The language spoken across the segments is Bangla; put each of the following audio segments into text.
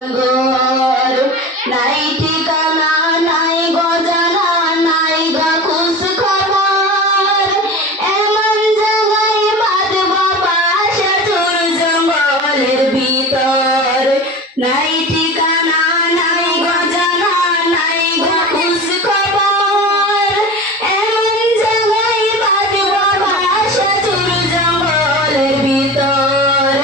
ঘর নাই ঠিকানা নাই গজানা নাই গা খুশ খবর এমন জায়গায় বাঁধব বাসা তোর জঙ্গলের ভিতর নাই ঠিকানা নাই গজানা নাই গা খুশ খবর এমন জায়গায় বাঁধব বাসা তোর জঙ্গলের ভিতর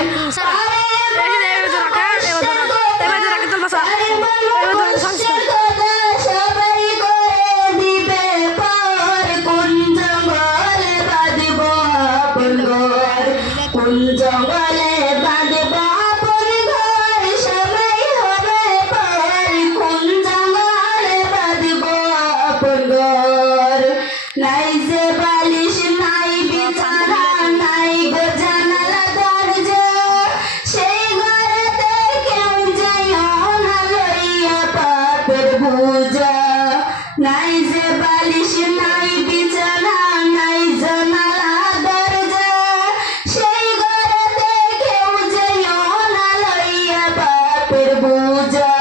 কোন জঙ্গলে বাঁধব আপন ঘর সবাই হবে পর কোন জঙ্গলে বাঁধব আপন ঘর নাই যে বালিশ নাই বিছানা নাই গো জানালা দরজা সেই ঘরেতে কেউ যাইও না লইয়া পাপের বোঝা নাই যে বালিশ নাই বিছানা নাই জানালা দরজা সেই ঘরেতে কেউ যাইও না লইয়া পাপের বোঝা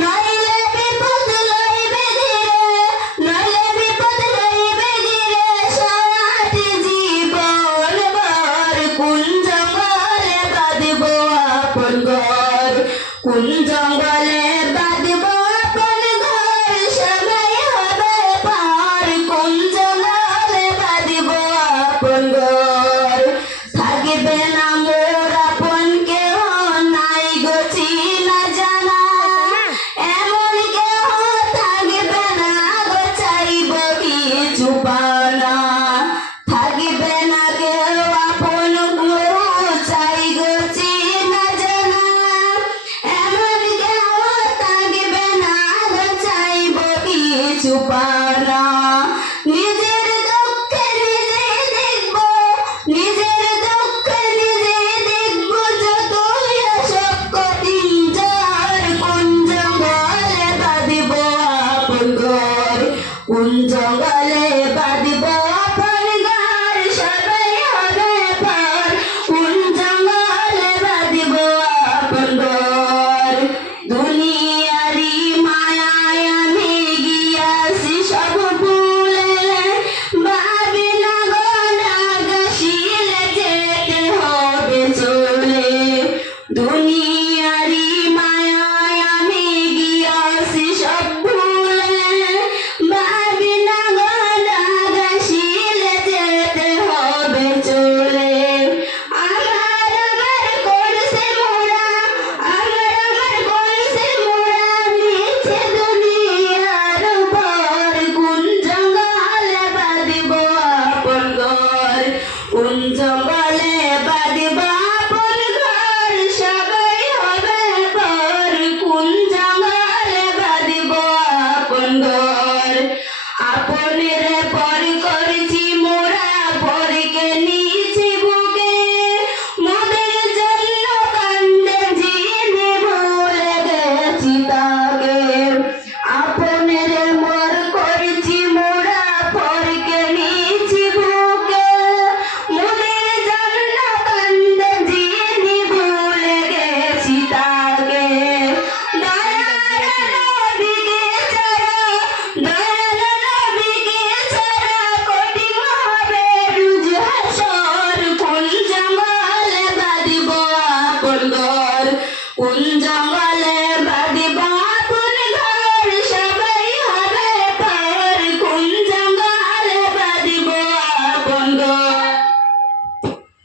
নইলে বিপদ লইবে ধীরে নইলে বিপদ লইবে ধীরে সারাটি জীবন ভর কোন জঙ্গলে বাঁধব আপন ঘর কোন জঙ্গলে